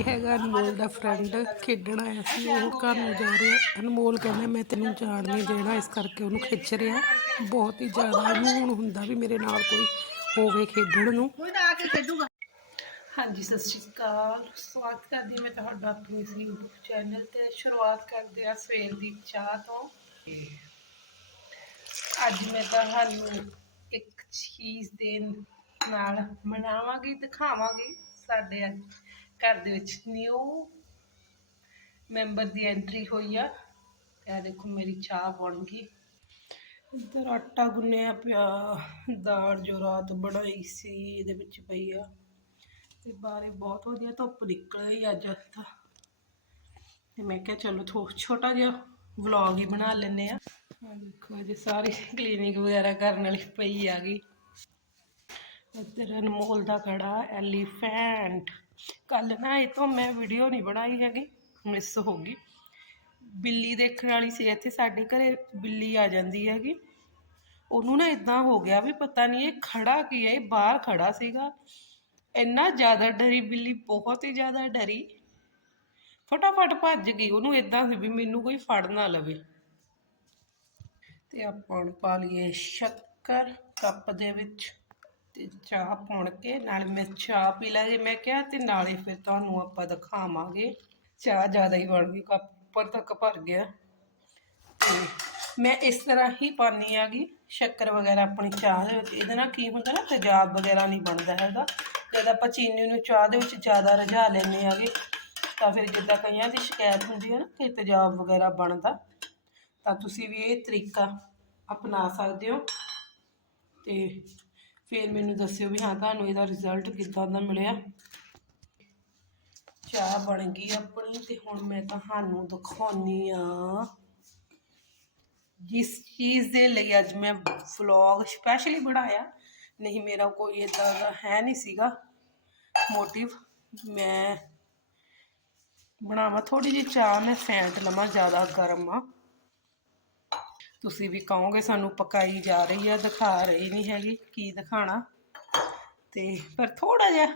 ਇਹ ਹੈਗਾ ਅਨਮੋਲ ਦਾ ਫਰੈਂਡ ਖੇਡਣ ਆਇਆ ਸੀ, ਉਹ ਘਰ ਨੂੰ ਜਾ ਰਿਹਾ। ਅਨਮੋਲ ਕਹਿੰਦਾ, ਮੈਂ ਤੈਨੂੰ ਜਾਣ ਨਹੀਂ ਦੇਣਾ, ਇਸ ਕਰਕੇ ਉਹਨੂੰ ਖਿੱਚ ਰਿਹਾ। ਬਹੁਤ ਹੀ ਜ਼ਿਆਦਾ ਉਹਨੂੰ ਹੁਣ ਹੁੰਦਾ ਵੀ ਮੇਰੇ ਨਾਲ ਕੋਈ ਹੋਵੇ ਖੇਡਣ ਨੂੰ। ਹਾਂਜੀ, ਸਤਿ ਸ਼੍ਰੀ ਅਕਾਲ। ਸਵਾਗਤ ਕਰਦੀ ਹਾਂ ਮੈਂ ਤੁਹਾਡਾ ਆਪਣੇ ਇਸ YouTube ਚੈਨਲ ਤੇ। ਸ਼ੁਰੂਆਤ ਕਰਦੇ ਆ ਸਵੇਰ ਦੀ ਚਾਹ ਤੋਂ। ਅੱਜ ਮੈਂ ਤੁਹਾਨੂੰ ਇੱਕ ਚੀਜ਼ ਦੇ ਨਾਲ ਮਨਾਵਾਂਗੀ, ਦਿਖਾਵਾਂਗੀ ਸਾਡੇ ਅੱਜ ਘਰ ਦੇ ਵਿੱਚ ਨਿਊ ਮੈਂਬਰ ਦੀ ਐਂਟਰੀ ਹੋਈ ਆ। ਤੇ ਆਹ ਦੇਖੋ ਮੇਰੀ ਚਾਹ ਬਣ ਗਈ। ਇੱਧਰ ਆਟਾ ਗੁੰਨਿਆ ਪਿਆ, ਦਾਲ ਜੋ ਰਾਤ ਬਣਾਈ ਸੀ, ਇਹਦੇ ਵਿੱਚ ਪਈ ਆ। ਤੇ ਬਾਰੇ ਬਹੁਤ ਵਧੀਆ ਧੁੱਪ ਨਿਕਲ ਰਹੀ ਅੱਜ ਤਾਂ। ਤੇ ਮੈਂ ਕਿਹਾ ਚਲੋ ਥੋ, ਛੋਟਾ ਜਿਹਾ ਵਲੌਗ ਹੀ ਬਣਾ ਲੈਨੇ ਆ। ਦੇਖੋ ਜੀ ਸਾਰੀ ਕਲੀਨਿੰਗ ਵਗੈਰਾ ਕਰਨ ਵਾਲੀ ਪਈ ਆ ਗਈ। ਇੱਧਰ ਅਨਮੋਲ ਦਾ ਖੜਾ ਐਲੀਫੈਂਟ। ਕੱਲ ਨਾ ਇਹ ਤੋਂ ਮੈਂ ਵੀਡੀਓ ਨਹੀਂ ਬਣਾਈ ਹੈਗੀ ਮਿਸ ਹੋ ਗਈ। ਬਿੱਲੀ ਦੇਖਣ ਵਾਲੀ ਸੀ, ਇੱਥੇ ਸਾਡੇ ਘਰੇ ਬਿੱਲੀ ਆ ਜਾਂਦੀ ਹੈਗੀ। ਉਹਨੂੰ ਨਾ ਇਦਾਂ ਹੋ ਗਿਆ ਵੀ ਪਤਾ ਨਹੀਂ ਇਹ ਖੜਾ ਕੀ ਹੈ, ਇਹ ਬਾਹਰ ਖੜਾ ਸੀਗਾ। ਇੰਨਾ ਜ਼ਿਆਦਾ ਡਰੀ, ਬਿੱਲੀ ਬਹੁਤ ਹੀ ਜ਼ਿਆਦਾ ਡਰੀ। ਫਟਾਫਟ ਭੱਜ ਗਈ, ਉਹਨੂੰ ਇਦਾਂ ਸੀ ਵੀ ਮੈਨੂੰ ਕੋਈ ਫੜ ਨਾ ਲਵੇ। ਤੇ ਆਪਾਂ ਹੁਣ ਪਾ ਲਈਏ ਸ਼ੱਕਰ ਕੱਪ ਦੇ ਵਿੱਚ। ਤੇ ਚਾਹ ਪਾਉਣ ਕੇ, ਨਾਲ ਮੈਂ ਚਾਹ ਪੀ ਲਾਂਗੇ, ਮੈਂ ਕਿਹਾ ਤੇ ਨਾਲੇ ਫਿਰ ਤੁਹਾਨੂੰ ਆਪਾਂ ਦਿਖਾਵਾਂਗੇ। ਚਾਹ ਜ਼ਿਆਦਾ ਹੀ ਬਣ ਗਈ, ਕੱਪ ਉੱਪਰ ਤੱਕ ਭਰ ਗਿਆ। ਤੇ ਮੈਂ ਇਸ ਤਰ੍ਹਾਂ ਹੀ ਪਾਉਂਦੀ ਆਗੀ ਸ਼ੱਕਰ ਵਗੈਰਾ ਆਪਣੀ ਚਾਹ ਦੇ ਵਿੱਚ। ਇਹਦੇ ਨਾਲ ਕੀ ਹੁੰਦਾ ਨਾ, ਤੇਜ਼ਾਬ ਵਗੈਰਾ ਨਹੀਂ ਬਣਦਾ ਹੈਗਾ। ਜਦ ਆਪਾਂ ਚੀਨੀ ਨੂੰ ਚਾਹ ਦੇ ਵਿੱਚ ਜ਼ਿਆਦਾ ਰਝਾ ਲੈਂਦੇ ਆਗੇ ਤਾਂ ਫਿਰ ਜਿੱਦਾਂ ਕਈਆਂ ਦੀ ਸ਼ਿਕਾਇਤ ਹੁੰਦੀ ਹੈ ਨਾ ਕਿ ਤੇਜ਼ਾਬ ਵਗੈਰਾ ਬਣਦਾ, ਤਾਂ ਤੁਸੀਂ ਵੀ ਇਹ ਤਰੀਕਾ ਅਪਣਾ ਸਕਦੇ ਹੋ। ਤੇ ਫਿਰ ਮੈਨੂੰ ਦੱਸਿਓ ਵੀ ਹਾਂ, ਤੁਹਾਨੂੰ ਇਹਦਾ ਰਿਜ਼ਲਟ ਕਿੱਦਾਂ ਦਾ ਮਿਲਿਆ? ਚਾਹ ਬਣ ਗਈ ਆਪਣੀ ਤੇ ਹੁਣ ਮੈਂ ਤੁਹਾਨੂੰ ਦਿਖਾਉਣੀ ਆ। ਜਿਸ ਚੀਜ਼ ਦੇ ਲਈ ਅੱਜ ਮੈਂ ਵਲੌਗ ਸਪੈਸ਼ਲੀ ਬਣਾਇਆ। ਨਹੀਂ, ਮੇਰਾ ਕੋਈ ਇਦਾਂ ਦਾ ਹੈ ਨਹੀਂ ਸੀਗਾ ਮੋਟਿਵ ਮੈਂ ਬਣਾਵਾ ਥੋੜੀ ਜਿਹੀ ਚਾਹ ਮੈਂ ਫੈਂਟ ਲਵਾਂ, ਜ਼ਿਆਦਾ ਗਰਮ ਆ। ਤੁਸੀਂ ਵੀ ਕਹੋਗੇ ਸਾਨੂੰ ਪਕਾਈ ਜਾ ਰਹੀ ਆ, ਦਿਖਾ ਰਹੀ ਨਹੀਂ ਹੈਗੀ, ਕੀ ਦਿਖਾਣਾ। ਤੇ ਪਰ ਥੋੜਾ ਜਿਹਾ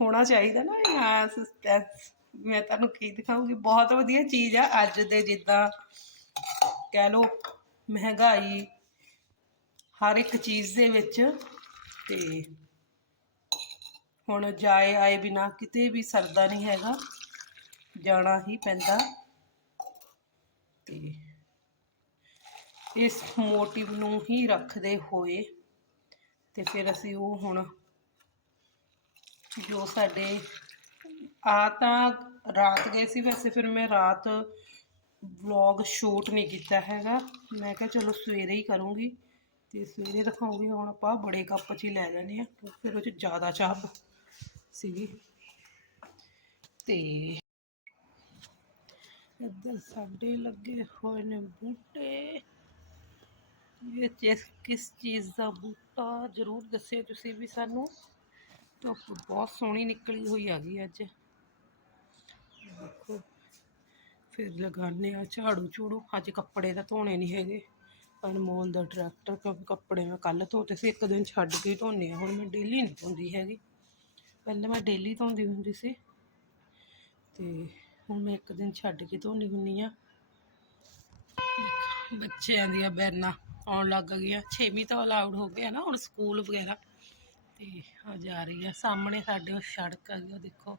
ਹੋਣਾ ਚਾਹੀਦਾ ਨਾ ਹਾਂ ਸਸਪੈਂਸ ਮੈਂ ਤੁਹਾਨੂੰ ਕੀ ਦਿਖਾਉਂਗੀ ਬਹੁਤ ਵਧੀਆ ਚੀਜ਼ ਆ, ਅੱਜ ਦੇ ਜਿੱਦਾਂ ਕਹਿ ਲਓ ਮਹਿੰਗਾਈ ਹਰ ਇੱਕ ਚੀਜ਼ ਦੇ ਵਿੱਚ, ਤੇ ਹੁਣ ਜਾਏ ਆਏ ਬਿਨਾ ਕਿਤੇ ਵੀ ਸਰਦਾ ਨਹੀਂ ਹੈਗਾ, ਜਾਣਾ ਹੀ ਪੈਂਦਾ। ਤੇ ਇਸ ਮੋਟਿਵ ਨੂੰ ਹੀ ਰੱਖਦੇ ਹੋਏ ਤੇ ਫਿਰ ਅਸੀਂ ਉਹ ਹੁਣ ਜੋ ਸਾਡੇ ਆ ਤਾਂ ਰਾਤ ਗਏ ਸੀ, ਵੈਸੇ ਫਿਰ ਮੈਂ ਰਾਤ ਵਲੌਗ ਸ਼ੂਟ ਨਹੀਂ ਕੀਤਾ ਹੈਗਾ। ਮੈਂ ਕਿਹਾ ਚਲੋ ਸਵੇਰੇ ਹੀ ਕਰੂੰਗੀ ਤੇ ਸਵੇਰੇ ਦਿਖਾਉਂਗੀ, ਹੁਣ ਆਪਾਂ ਬੜੇ ਕੱਪ 'ਚ ਹੀ ਲੈ ਲੈਣੇ ਆ ਫਿਰ ਉਹ 'ਚ ਜ਼ਿਆਦਾ ਚਾਹ ਸੀਗੀ। ਤੇ ਇੱਧਰ ਸਾਡੇ ਲੱਗੇ ਹੋਏ ਨੇ ਬੂਟੇ। ਇਹ ਕਿਸ ਚੀਜ਼ ਦਾ ਬੂਟਾ? ਜ਼ਰੂਰ ਦੱਸਿਓ ਤੁਸੀਂ ਵੀ ਸਾਨੂੰ। ਧੁੱਪ ਬਹੁਤ ਸੋਹਣੀ ਨਿਕਲੀ ਹੋਈ ਆ ਗਈ ਅੱਜ। ਦੇਖੋ, ਫਿਰ ਲਗਾਨੇ ਆ ਝਾੜੂ ਝੂੜੂ। ਅੱਜ ਕੱਪੜੇ ਤਾਂ ਧੋਣੇ ਨਹੀਂ ਹੈਗੇ। ਅਨਮੋਲ ਦਾ ਟਰੈਕਟਰ, ਕਿਉਂਕਿ ਕੱਪੜੇ ਮੈਂ ਕੱਲ ਧੋਤੇ ਸੀ, ਇੱਕ ਦਿਨ ਛੱਡ ਕੇ ਹੀ ਧੋਨੇ ਆ। ਹੁਣ ਮੈਂ ਡੇਲੀ ਨਹੀਂ ਧੋਂਦੀ ਹੈਗੀ। ਪਹਿਲਾਂ ਮੈਂ ਡੇਲੀ ਧੋਂਦੀ ਹੁੰਦੀ ਸੀ। ਤੇ ਹੁਣ ਮੈਂ ਇੱਕ ਦਿਨ ਛੱਡ ਕੇ ਧੋਣੀ ਹੁੰਨੀ ਆ ਬੱਚਿਆਂ ਦੀਆਂ ਬੈਨਾਂ ਆਉਣ ਲੱਗ ਗਈਆਂ। 6ਵੀਂ ਤੋਂ ਅਲਾਉਡ ਹੋ ਗਿਆ ਨਾ, ਹੁਣ ਸਕੂਲ ਵਗੈਰਾ। ਤੇ ਆ ਜਾ ਰਹੀ ਆ, ਸਾਹਮਣੇ ਸਾਡੇ ਉਹ ਸੜਕ ਆ ਉਹ ਦੇਖੋ।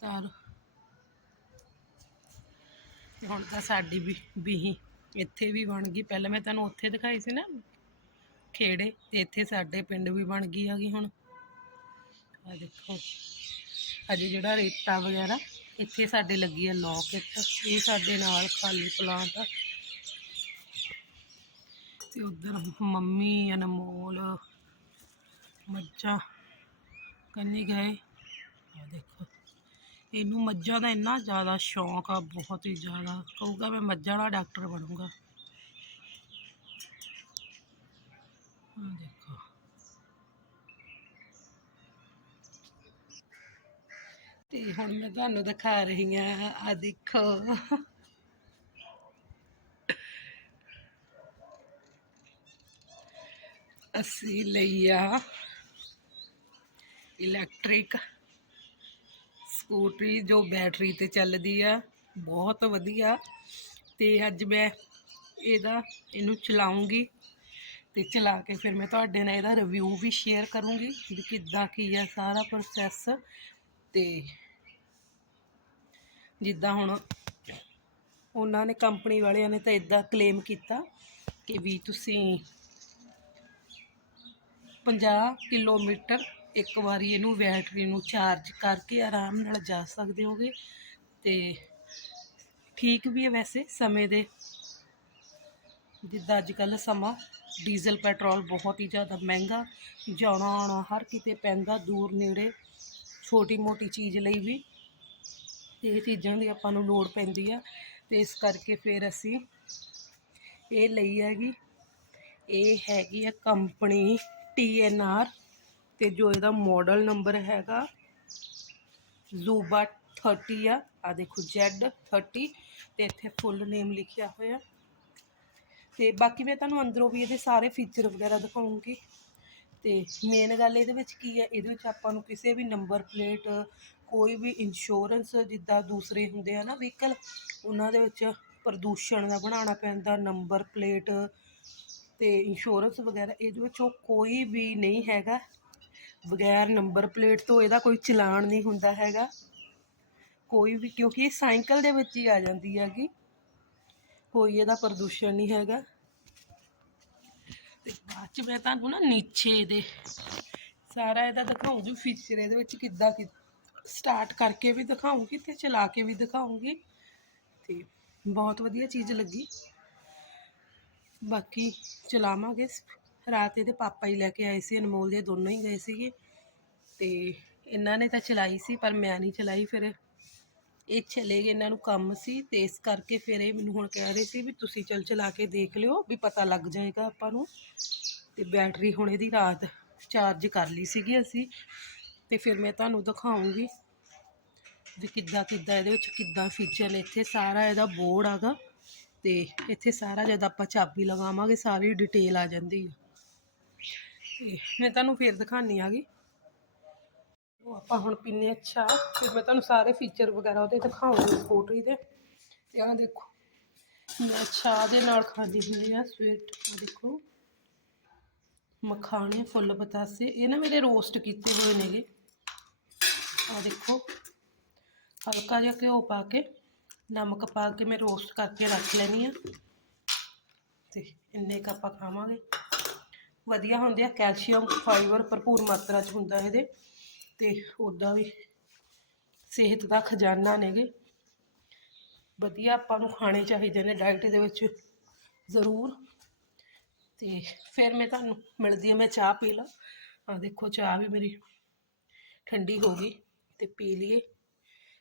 ਤਾਂ ਹੁਣ ਤਾਂ ਸਾਡੀ ਵੀ ਬੀਹੀ ਇੱਥੇ ਵੀ ਬਣ ਗਈ। ਪਹਿਲਾਂ ਮੈਂ ਤੁਹਾਨੂੰ ਉੱਥੇ ਦਿਖਾਈ ਸੀ ਨਾ, ਖੇੜੇ, ਤੇ ਇੱਥੇ ਸਾਡੇ ਪਿੰਡ ਵੀ ਬਣ ਗਈ ਹੈਗੀ ਹੁਣ। ਆ ਦੇਖੋ ਅਜੇ ਜਿਹੜਾ ਰੇਤਾ ਵਗੈਰਾ ਇੱਥੇ ਸਾਡੇ ਲੱਗੀ ਆ ਲੋਕਟ ਇਹ ਸਾਡੇ ਨਾਲ ਖਾਲੀ ਪਲਾਂਟ ਆ। ਤੇ ਉਧਰ ਮੰਮੀ, ਅਨਮੋਲ, ਮੱਝਾਂ, ਕੰਨੀ ਗਏ। ਆ ਦੇਖੋ, ਇਹਨੂੰ ਮੱਝਾਂ ਦਾ ਇੰਨਾ ਜ਼ਿਆਦਾ ਸ਼ੌਂਕ ਆ, ਬਹੁਤ ਹੀ ਜ਼ਿਆਦਾ। ਕਹੂਗਾ ਮੈਂ ਮੱਝਾਂ ਦਾ ਡਾਕਟਰ ਬਣੂੰਗਾ। ਆ ਦੇਖੋ। ਤੇ ਹੁਣ ਮੈਂ ਤੁਹਾਨੂੰ ਦਿਖਾ ਰਹੀ ਆ ਆ ਦੇਖੋ। ਅਸੀਂ ਲਈ ਆ ਇਲੈਕਟ੍ਰਿਕ ਸਕੂਟਰੀ ਜੋ ਬੈਟਰੀ ਤੇ ਚੱਲਦੀ ਆ, ਬਹੁਤ ਵਧੀਆ। ਤੇ ਅੱਜ ਮੈਂ ਇਹਦਾ, ਇਹਨੂੰ ਚਲਾਉਂਗੀ ਤੇ ਚਲਾ ਕੇ ਫਿਰ ਮੈਂ ਤੁਹਾਡੇ ਨਾਲ ਇਹਦਾ ਰਿਵਿਊ ਵੀ ਸ਼ੇਅਰ ਕਰੂੰਗੀ ਵੀ ਕਿੱਦਾਂ ਕੀ ਆ ਸਾਰਾ ਪ੍ਰੋਸੈਸ ਤੇ ਜਿੱਦਾਂ ਹੁਣ ਉਹਨਾਂ ਨੇ ਕੰਪਨੀ ਵਾਲਿਆਂ ਨੇ ਤਾਂ ਇਦਾਂ ਕਲੇਮ ਕੀਤਾ ਕਿ ਵੀ ਤੁਸੀਂ 50 ਕਿਲੋਮੀਟਰ ਇੱਕ ਵਾਰੀ ਇਹਨੂੰ ਬੈਟਰੀ ਨੂੰ ਚਾਰਜ ਕਰਕੇ ਆਰਾਮ ਨਾਲ ਜਾ ਸਕਦੇ ਹੋਗੇ ਤੇ ਠੀਕ ਵੀ ਹੈ ਵੈਸੇ ਸਮੇਂ ਦੇ। ਜਿੱਦਾਂ ਅੱਜ ਕੱਲ੍ਹ ਸਮਾਂ ਡੀਜ਼ਲ ਪੈਟਰੋਲ ਬਹੁਤ ਹੀ ਜ਼ਿਆਦਾ ਮਹਿੰਗਾ ਜਾਣਾ ਆਉਣਾ ਹਰ ਕਿਤੇ ਪੈਂਦਾ ਦੂਰ ਨੇੜੇ ਛੋਟੀ ਮੋਟੀ ਚੀਜ਼ ਲਈ ਵੀ ਤੇ ਇਹ ਚੀਜ਼ਾਂ ਦੀ ਆਪਾਂ ਨੂੰ ਲੋੜ ਪੈਂਦੀ ਆ ਤੇ ਇਸ ਕਰਕੇ ਫਿਰ ਅਸੀਂ ਇਹ ਲਈ ਹੈਗੀ, ਇਹ ਹੈਗੀ ਆ ਕੰਪਨੀ TNR ਤੇ ਜੋ ਇਹਦਾ ਮਾਡਲ ਨੰਬਰ ਹੈਗਾ ਜ਼ੂਬਾ 30 ਆ ਆ ਦੇਖੋ Z 30 ਤੇ ਇੱਥੇ ਫੁੱਲ ਨੇਮ ਲਿਖਿਆ ਹੋਇਆ। ਤੇ ਬਾਕੀ ਮੈਂ ਤੁਹਾਨੂੰ ਅੰਦਰੋਂ ਵੀ ਇਹਦੇ ਸਾਰੇ ਫੀਚਰ ਵਗੈਰਾ ਦਿਖਾਉਂਗੀ। ਤੇ ਮੇਨ ਗੱਲ ਇਹਦੇ ਵਿੱਚ ਕੀ ਹੈ ਇਹਦੇ ਵਿੱਚ ਆਪਾਂ ਨੂੰ ਕਿਸੇ ਵੀ ਨੰਬਰ ਪਲੇਟ ਕੋਈ ਵੀ ਇੰਸ਼ੋਰੈਂਸ ਜਿੱਦਾਂ ਦੂਸਰੇ ਹੁੰਦੇ ਆ ਨਾ ਵਹੀਕਲ ਉਹਨਾਂ ਦੇ ਵਿੱਚ ਪ੍ਰਦੂਸ਼ਣ ਦਾ ਬਣਾਉਣਾ ਪੈਂਦਾ ਨੰਬਰ ਪਲੇਟ ਤੇ ਇੰਸ਼ੋਰੈਂਸ ਵਗੈਰਾ, ਇਹਦੇ ਵਿੱਚੋਂ ਕੋਈ ਵੀ ਨਹੀਂ ਹੈਗਾ। ਬਗੈਰ ਨੰਬਰ ਪਲੇਟ ਤੋਂ ਇਹਦਾ ਕੋਈ ਚਲਾਨ ਨਹੀਂ ਹੁੰਦਾ ਹੈਗਾ। ਕੋਈ ਵੀ, ਕਿਉਂਕਿ ਇਹ ਸਾਈਕਲ ਦੇ ਵਿੱਚ ਹੀ ਆ ਜਾਂਦੀ ਹੈਗੀ। ਕੋਈ ਇਹਦਾ ਪ੍ਰਦੂਸ਼ਣ ਨਹੀਂ ਹੈਗਾ। ਤੇ ਬਾਅਦ ਚ ਮੈਂ ਤੁਹਾਨੂੰ ਨਾ ਨੀਚੇ ਦੇ ਸਾਰਾ ਇਹਦਾ ਦਿਖਾਉਂਗੀ ਫੀਚਰ ਇਹਦੇ ਵਿੱਚ ਕਿੱਦਾਂ ਕਿ ਸਟਾਰਟ ਕਰਕੇ ਵੀ ਦਿਖਾਉਂਗੀ ਤੇ ਚਲਾ ਕੇ ਵੀ ਦਿਖਾਉਂਗੀ। ਤੇ ਬਹੁਤ ਵਧੀਆ ਚੀਜ਼ ਲੱਗੀ। ਬਾਕੀ ਚਲਾਵਾਂਗੇ। ਰਾਤ ਇਹਦੇ ਪਾਪਾ ਹੀ ਲੈ ਕੇ ਆਏ ਸੀ, ਅਨਮੋਲ ਦੇ ਦੋਨੋਂ ਹੀ ਗਏ ਸੀਗੇ। ਤੇ ਇਹਨਾਂ ਨੇ ਤਾਂ ਚਲਾਈ ਸੀ, ਪਰ ਮੈਂ ਨਹੀਂ ਚਲਾਈ। ਫਿਰ ਇਹ ਚਲੇ ਗਏ, ਇਹਨਾਂ ਨੂੰ ਕੰਮ ਸੀ ਤੇ ਇਸ ਕਰਕੇ ਫਿਰ ਇਹ ਮੈਨੂੰ ਹੁਣ ਕਹਿ ਰਹੇ ਸੀ ਵੀ ਤੁਸੀਂ ਚਲ ਚਲਾ ਕੇ ਦੇਖ ਲਿਓ, ਵੀ ਪਤਾ ਲੱਗ ਜਾਏਗਾ ਆਪਾਂ ਨੂੰ। ਤੇ ਬੈਟਰੀ ਹੁਣ ਇਹਦੀ ਰਾਤ ਚਾਰਜ ਕਰ ਲਈ ਸੀਗੀ ਅਸੀਂ। ਤੇ ਫਿਰ ਮੈਂ ਤੁਹਾਨੂੰ ਦਿਖਾਉਂਗੀ ਵੀ ਕਿੱਦਾਂ ਕਿੱਦਾਂ ਇਹਦੇ ਵਿੱਚ ਕਿੱਦਾਂ ਫੀਚਰ ਨੇ ਇੱਥੇ ਸਾਰਾ ਇਹਦਾ ਬੋਰਡ ਆਗਾ ਤੇ ਇੱਥੇ ਸਾਰਾ ਜਦ ਆਪਾਂ ਚਾਬੀ ਲਗਾਵਾਂਗੇ, ਸਾਰੀ ਡਿਟੇਲ ਆ ਜਾਂਦੀ ਹੈ ਤੇ ਮੈਂ ਤੁਹਾਨੂੰ ਫਿਰ ਦਿਖਾਣੀ ਆਗੀ। ਉਹ ਆਪਾਂ ਹੁਣ ਪੀਨੇ ਅੱਛਾ ਫਿਰ ਮੈਂ ਤੁਹਾਨੂੰ ਸਾਰੇ ਫੀਚਰ ਵਗੈਰਾ ਉਹਦੇ ਦਿਖਾਉਂਗੀ ਸਕੂਟਰੀ ਦੇ। ਤੇ ਆਹ ਦੇਖੋ, ਮੈਂ ਚਾਹ ਦੇ ਨਾਲ ਖਾਂਦੀ ਹੁੰਦੀ ਆ ਸਵੀਟ ਦੇਖੋ। ਮਖਾਣੇ ਫੁੱਲ ਪਤਾਸੇ, ਇਹ ਨਾ ਮੇਰੇ ਰੋਸਟ ਕੀਤੇ ਹੋਏ ਨੇਗੇ। ਆ ਦੇਖੋ, ਹਲਕਾ ਜਿਹਾ ਘਿਓ ਪਾ ਕੇ, ਨਮਕ ਪਾ ਕੇ ਮੈਂ ਰੋਸਟ ਕਰਕੇ ਰੱਖ ਲੈਣੀ ਆ। ਤੇ ਇੰਨੇ ਕੁ ਆਪਾਂ ਖਾਵਾਂਗੇ। ਵਧੀਆ ਹੁੰਦੇ ਆ, ਕੈਲਸ਼ੀਅਮ ਫਾਈਬਰ ਭਰਪੂਰ ਮਾਤਰਾ 'ਚ ਹੁੰਦਾ ਇਹਦੇ। ਤੇ ਉੱਦਾਂ ਵੀ ਸਿਹਤ ਦਾ ਖਜ਼ਾਨਾ ਨੇਗੇ ਵਧੀਆ ਆਪਾਂ ਨੂੰ ਖਾਣੇ ਚਾਹੀਦੇ ਨੇ ਡਾਈਟ ਦੇ ਵਿੱਚ ਜ਼ਰੂਰ। ਤੇ ਫਿਰ ਮੈਂ ਤੁਹਾਨੂੰ, ਮਿਲਦੀ ਹਾਂ ਮੈਂ ਚਾਹ ਪੀ ਲਾਂ। ਆ ਦੇਖੋ, ਚਾਹ ਵੀ ਮੇਰੀ ਠੰਡੀ ਹੋ ਗਈ। ਤੇ ਪੀ ਲਈਏ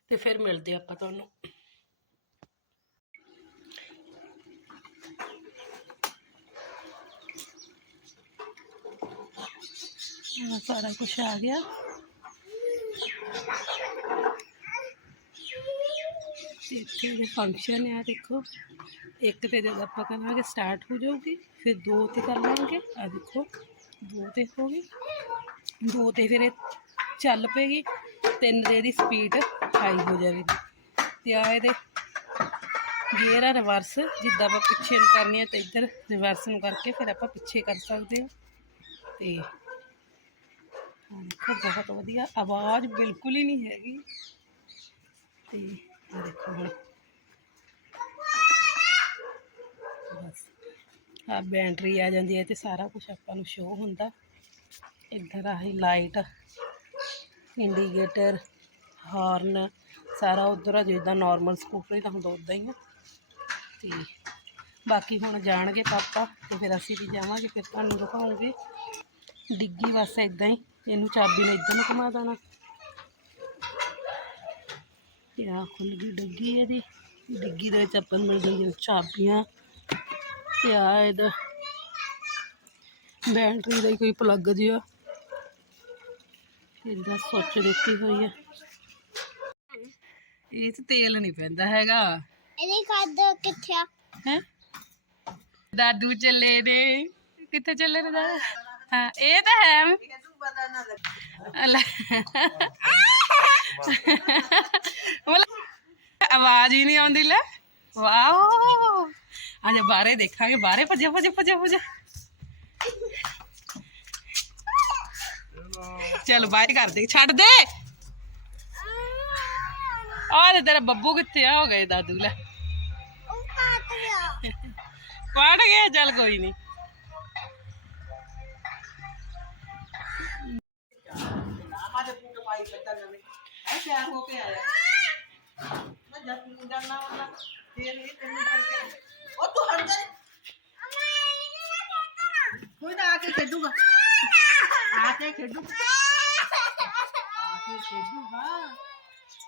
ਤੇ ਫਿਰ ਮਿਲਦੇ ਆਪਾਂ ਤੁਹਾਨੂੰ। ਸਾਰਾ ਕੁਝ ਆ ਗਿਆ। ਇੱਥੇ ਦੇ ਫੰਕਸ਼ਨ ਆ, ਦੇਖੋ। ਇੱਕ ਤੇ ਜਦ ਆਪਾਂ ਕਰਾਂਗੇ ਸਟਾਰਟ ਹੋ ਜਾਊਗੀ, ਫਿਰ ਦੋ ਤੇ ਕਰ ਲਾਂਗੇ। ਆ ਦੇਖੋ, ਦੋ ਤੇ ਹੋ ਗਈ। ਦੋ ਤੇ ਫਿਰ ਇਹ ਚੱਲ ਪਏਗੀ। ਤਿੰਨ ਦੇ ਦੀ ਸਪੀਡ ਹਾਈ ਹੋ ਜਾਵੇਗੀ। ਤੇ ਆ ਇਹਦੇ ਗੇਅਰ ਆ ਰਿਵਰਸ ਜਿੱਦਾਂ ਆਪਾਂ ਪਿੱਛੇ ਨੂੰ ਕਰਨੀ ਆ ਤੇ ਇੱਧਰ ਰਿਵਰਸ ਨੂੰ ਕਰਕੇ ਫਿਰ ਆਪਾਂ ਪਿੱਛੇ ਕਰ ਸਕਦੇ ਹਾਂ ਤੇ ਆਹ ਦੇਖੋ, ਬਹੁਤ ਵਧੀਆ, ਆਵਾਜ਼ ਬਿਲਕੁਲ ਹੀ ਨਹੀਂ ਹੈਗੀ। ਤੇ ਆ ਦੇਖੋ ਹੁਣ। ਬਸ ਆ ਬੈਟਰੀ ਆ ਜਾਂਦੀ ਹੈ ਤੇ ਸਾਰਾ ਕੁਝ ਆਪਾਂ ਨੂੰ ਸ਼ੋ ਹੁੰਦਾ। ਇੱਧਰ ਆਹੀ ਲਾਈਟ ਇੰਡੀਕੇਟਰ, ਹਾਰਨ, ਸਾਰਾ ਉਧਰ ਆ, ਜਿੱਦਾਂ ਨਾਰਮਲ ਸਕੂਟਰ ਦਾ ਹੁੰਦਾ ਉਦਾਂ ਹੀ ਆ। ਤੇ ਬਾਕੀ ਹੁਣ ਜਾਣਗੇ ਪਾਪਾ ਤੇ ਫਿਰ ਅਸੀਂ ਵੀ ਜਾਵਾਂਗੇ, ਫਿਰ ਤੁਹਾਨੂੰ ਦਿਖਾਉਂਗੇ। ਡਿੱਗੀ ਬਸ ਇਦਾਂ ਹੀ, ਇਹਨੂੰ ਚਾਬੀ ਨੇ ਇਦਾਂ ਨੂੰ ਘੁਮਾ ਦੇਣਾ। ਤੇ ਆ ਖੁੱਲ ਗਈ ਡਿੱਗੀ ਇਹਦੀ, ਡਿੱਗੀ ਦੇ ਵਿੱਚ ਆਪਾਂ ਨੂੰ ਮਿਲ ਜਾਂਦੀਆਂ ਚਾਬੀਆਂ। ਤੇ ਆ ਇਹਦਾ ਬੈਟਰੀ ਦਾ ਹੀ ਕੋਈ ਪਲੱਗ ਜਿਹਾ। ਇਹਦਾ ਸੁੱਚ ਦਿੱਤੀ ਹੋਈ ਹੈ ਇਹ 'ਚ ਤੇਲ ਨਹੀਂ ਪੈਂਦਾ ਹੈਗਾ। ਇਹਦੀ ਕੱਦ ਕਿੱਥੇ ਆ? ਹੈ? ਦਾਦੂ ਚੱਲੇ ਨੇ। ਕਿੱਥੇ ਚੱਲੇ ਨੇ ਹਾਂ ਇਹ ਤਾਂ ਹੈ। ਆਵਾਜ਼ ਹੀ ਨਹੀਂ ਆਉਂਦੀ ਲੈ। ਵਾਓ। ਅੱਜ ਬਾਹਰੇ ਦੇਖਾਂਗੇ ਬਾਹਰੇ ਭੱਜਿਆ ਭੱਜਿਆ ਭੱਜਿਆ ਭੱਜਿਆ ਚਲ ਬਾਹਰ ਕਰ ਦੇ ਛੱਡ ਦੇ ਆ ਤੇ ਤੇਰਾ ਬੱਬੂ ਕਿੱਥੇ ਆ ਹੋ ਗਏ ਦਾਦੂ ਲੈ ਉਹ ਕੱਟ ਗਿਆ ਪੜ ਗਿਆ ਚੱਲ ਕੋਈ ਨਹੀਂ ਕੋਈ ਨਾ ਆ ਕੇ ਖੇਡੂਗਾ ਆ ਕੇ ਖੇਡੂਗਾ ਆ ਕੇ ਖੇਡੂਗਾ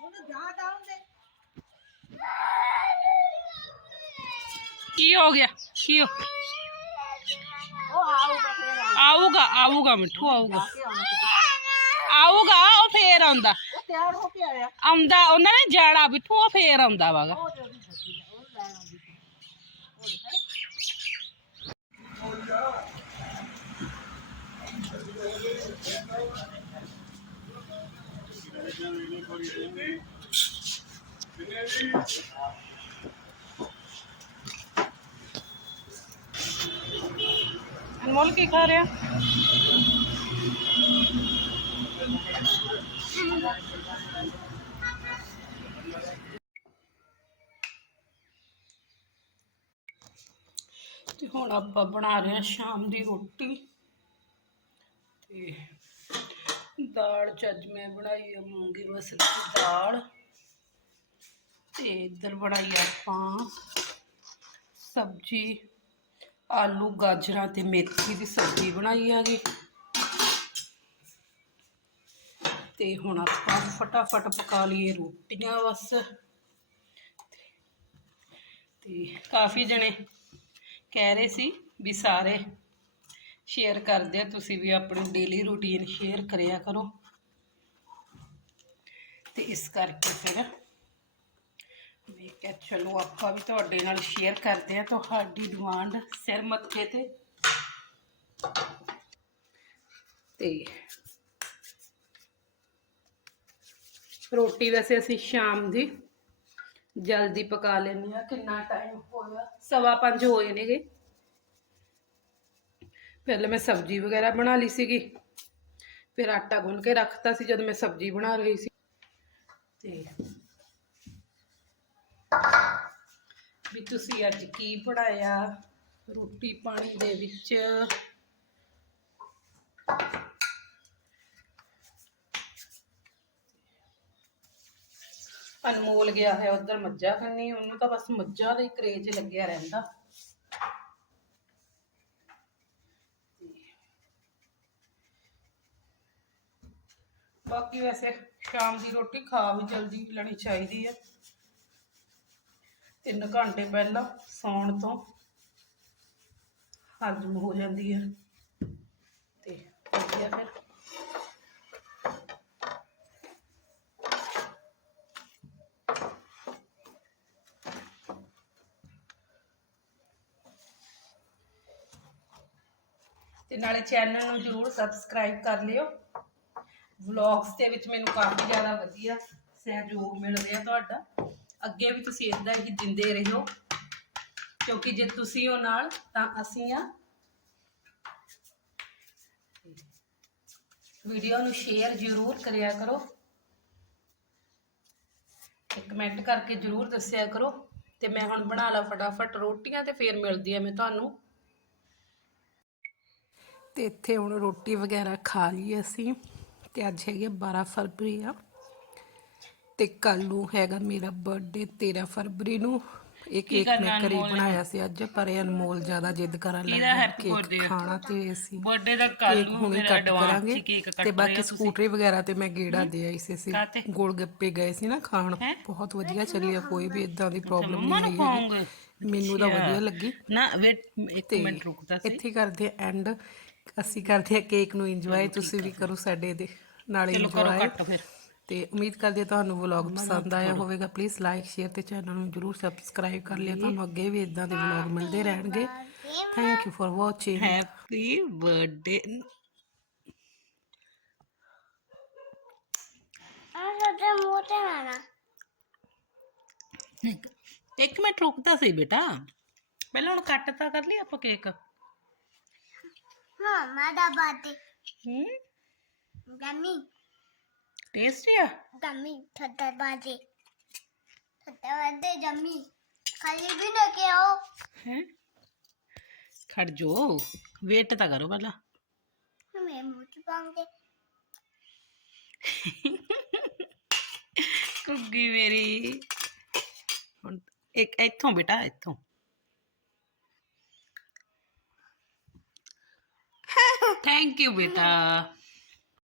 ਉਹਨੂੰ ਜਾ ਡਾਉਣ ਦੇ ਕੀ ਹੋ ਗਿਆ? ਕੀ ਹੋ ਉਹ ਆਊਗਾ ਫੇਰ ਆਊਗਾ। ਆਊਗਾ ਮਿੱਠੂ ਆਊਗਾ। ਆਊਗਾ ਉਹ ਫੇਰ ਆਉਂਦਾ। ਉਹ ਤਿਆਰ ਹੋ ਕੇ ਆਇਆ। ਆਉਂਦਾ ਉਹਨਾਂ ਨੇ ਜਾਣਾ ਮਿੱਠੂ ਉਹ ਫੇਰ ਆਉਂਦਾ ਵਾਗਾ। ਉਹ ਜਿਹੜੀ ਛੱਤੀ ਆ, ਉਹ ਲੈਣ ਆਉਂਦੀ। ਸੀ। ਉਹ ਦੇਖਿਆ? ਅਨਮੋਲ ਕੀ ਖਾ ਰਿਹਾ? ਤੇ ਹੁਣ ਆਪਾਂ ਬਣਾ ਰਹੇ ਹਾਂ ਸ਼ਾਮ ਦੀ ਰੋਟੀ। ਤੇ ਦਾਲ ਚ ਅੱਜ ਮੈਂ ਬਣਾਈ ਹੈ ਮੂੰਗੀ ਮਸਰ ਦੀ ਦਾਲ ਤੇ ਇੱਧਰ ਬਣਾਈ ਆਪਾਂ ਸਬਜ਼ੀ, ਆਲੂ, ਗਾਜਰਾਂ ਤੇ ਮੇਥੀ ਦੀ ਸਬਜ਼ੀ ਬਣਾਈ ਹੈਗੀ। ਤੇ ਹੁਣ ਆਪਾਂ ਫਟਾਫਟ ਪਕਾ ਲਈਏ ਰੋਟੀਆਂ ਬਸ। ਤੇ ਕਾਫੀ ਜਣੇ ਕਹਿ ਰਹੇ ਸੀ ਵੀ ਸਾਰੇ ਸ਼ੇਅਰ ਕਰਦੇ ਆ, ਤੁਸੀਂ ਵੀ ਆਪਣੀ ਡੇਲੀ ਰੂਟੀਨ ਸ਼ੇਅਰ ਕਰਿਆ ਕਰੋ। ਤੇ ਇਸ ਕਰਕੇ ਫਿਰ ਮੈਂ ਕਿਹਾ, ਚਲੋ ਆਪਾਂ ਵੀ ਤੁਹਾਡੇ ਨਾਲ ਸ਼ੇਅਰ ਕਰਦੇ ਆ, ਤੁਹਾਡੀ ਡਿਮਾਂਡ ਸਿਰ ਮੱਥੇ ਤੇ। ਤੇ ਰੋਟੀ ਵੈਸੇ ਅਸੀਂ ਸ਼ਾਮ ਦੀ ਜਲਦੀ ਪਕਾ ਲੈਂਦੇ ਆ, ਕਿੰਨਾ ਟਾਈਮ ਹੋਇਆ? ਸਵਾ ਪੰਜ ਹੋਏ ਨੇਗੇ। ਪਹਿਲਾਂ ਮੈਂ ਸਬਜ਼ੀ ਵਗੈਰਾ ਬਣਾ ਲਈ ਸੀਗੀ। ਫਿਰ ਆਟਾ ਗੁੰਨ ਕੇ ਰੱਖਤਾ ਸੀ ਜਦ ਮੈਂ ਸਬਜ਼ੀ ਬਣਾ ਰਹੀ ਸੀ। ਤੇ ਵੀ ਤੁਸੀਂ ਅੱਜ ਕੀ ਪੜਾਇਆ ਰੋਟੀ ਪਾਣੀ ਦੇ ਵਿੱਚ। ਅਨਮੋਲ ਗਿਆ ਹੈ, ਉਧਰ ਮੱਝਾਂ ਕੰਨੀ ਉਹਨੂੰ ਤਾਂ ਬਸ ਮੱਝਾਂ ਦਾ ਕਰੇਜ ਲੱਗਿਆ ਰਹਿੰਦਾ। ਬਾਕੀ ਵੈਸੇ ਸ਼ਾਮ ਦੀ ਰੋਟੀ ਖਾ ਵੀ ਜਲਦੀ ਲੈਣੀ ਚਾਹੀਦੀ ਹੈ ਤਿੰਨ ਘੰਟੇ ਪਹਿਲਾਂ ਸੌਣ ਤੋਂ ਹਜ਼ਮ ਹੋ ਜਾਂਦੀ ਹੈ ਤੇ ਵਧੀਆ ਫਿਰ। ਤੇ ਨਾਲੇ ਚੈਨਲ ਨੂੰ ਜਰੂਰ ਸਬਸਕ੍ਰਾਈਬ ਕਰ ਲਿਓ। ਵਲੌਗਸ ਦੇ ਵਿੱਚ ਮੈਨੂੰ ਕਾਫੀ ਜ਼ਿਆਦਾ ਵਧੀਆ ਸਹਿਯੋਗ ਮਿਲ ਰਿਹਾ ਤੁਹਾਡਾ। ਅੱਗੇ ਵੀ ਤੁਸੀਂ ਇਦਾਂ ਹੀ ਦਿੰਦੇ ਰਹੋ, ਕਿਉਂਕਿ ਜੇ ਤੁਸੀਂ ਹੋ ਨਾਲ, ਤਾਂ ਅਸੀਂ ਆ ਵੀਡੀਓ ਨੂੰ ਸ਼ੇਅਰ ਜ਼ਰੂਰ ਕਰਿਆ ਕਰੋ। ਤੇ ਕਮੈਂਟ ਕਰਕੇ ਜ਼ਰੂਰ ਦੱਸਿਆ ਕਰੋ, ਤੇ ਮੈਂ ਹੁਣ ਬਣਾ ਲਾ ਫਟਾਫਟ ਰੋਟੀਆਂ ਤੇ ਫੇਰ ਮਿਲਦੀ ਆ ਮੈਂ ਤੁਹਾਨੂੰ। ਤੇ ਇੱਥੇ ਹੁਣ ਰੋਟੀ ਵਗੈਰਾ ਖਾ ਲਈ ਅਸੀਂ। ਤੇ ਅੱਜ ਹੈਗੇ 12 ਫਰਵਰੀ ਆ। ਤੇ ਕੱਲ ਨੂੰ ਹੈਗਾ ਮੇਰਾ ਬਰਥਡੇ 13 ਫਰਵਰੀ ਨੂੰ। ਇਹ ਕੇਕ ਮੈਂ ਘਰੇ ਬਣਾਇਆ ਸੀ ਅੱਜ ਪਰ ਇਹ ਅਨਮੋਲ ਜ਼ਿਆਦਾ ਜਿੱਦ ਕਰਨ ਲੱਗਾ ਕੇਕ ਖਾਣਾ ਤੇ ਅਸੀਂ ਬਰਥਡੇ ਦਾ ਕੱਲ ਨੂੰ ਮੇਰਾ ਐਡਵਾਂਸ ਕੇਕ ਕੱਟ ਤੇ ਬਾਕੀ ਸਕੂਟਰੀ ਵਗੈਰਾ ਤੇ ਮੈਂ ਗੇੜਾ ਦੇ ਆਈ ਸੀ ਕਾਹਤੇ? ਗੋਲ ਗੱਪੇ ਗਏ ਸੀ ਨਾ ਖਾਣ। ਬਹੁਤ ਵਧੀਆ ਚੱਲਿਆ ਕੋਈ ਵੀ ਇਦਾਂ ਦੀ ਪ੍ਰੋਬਲਮ ਨਹੀਂ ਆਈ। ਮੈਨੂੰ ਤਾਂ ਵਧੀਆ ਲੱਗੀ। ਨਾ ਵੇਟ ਇੱਕ ਮਿੰਟ ਰੁਕਦਾ ਸੀ। ਇੱਥੇ ਕਰਦੇ ਐਂਡ ਅਸੀਂ ਕਰਦੇ ਆ ਕੇਕ ਨੂੰ ਇੰਜੋਏ ਤੁਸੀਂ ਵੀ ਕਰੋ ਸਾਡੇ ਦੇ। ਨਾਲ ਇੰਜੋਏ ਕੱਟ ਫਿਰ। ਤੇ ਉਮੀਦ ਕਰਦੇ ਹਾਂ ਤੁਹਾਨੂੰ ਵਲੌਗ ਪਸੰਦ ਆਇਆ ਹੋਵੇਗਾ। ਪਲੀਜ਼ ਲਾਈਕ ਸ਼ੇਅਰ ਤੇ ਚੈਨਲ ਨੂੰ ਜਰੂਰ ਸਬਸਕ੍ਰਾਈਬ ਕਰ ਲਿਆ ਤੁਹਾਨੂੰ ਅੱਗੇ ਵੀ ਇਦਾਂ ਦੇ ਵਲੌਗ ਮਿਲਦੇ ਰਹਿਣਗੇ। Thank you for watching happy birthday ਆ ਮੇਰੇ ਮੂੰਹ ਤੇ ਨਾ ਇੱਕ ਮਿੰਟ ਰੁਕਦਾ ਸੀ ਬੇਟਾ। ਪਹਿਲਾਂ ਹੁਣ ਕੱਟ ਤਾਂ ਕਰ ਲਈ ਆਪਾਂ ਕੇਕ ਹਾਂ ਮੈਂ ਦਾ। ਬਾਤੇ ਹੂੰ। ਗੰਮੀ ਟੇਸਟੀ ਆ ਗੰਮੀ ਠੱਡਾ ਬਾਤੇ ਠੱਡਾ ਬਾਤੇ ਜੰਮੀ ਖਾਲੀ ਵੀ ਨਾ ਕੇ ਆਓ ਹੈ ਖੜ ਜੋ ਵੇਟ ਤਾਂ ਕਰੋ ਪਹਿਲਾਂ ਮੇਰੇ ਮੂੰਹ ਚ ਪਾਉਂਗੇ ਕੁੱਗੀ ਮੇਰੀ ਹੁਣ ਇੱਕ ਇੱਥੋਂ ਬੇਟਾ ਇੱਥੋਂ ਥੈਂਕ ਯੂ ਬੇਟਾ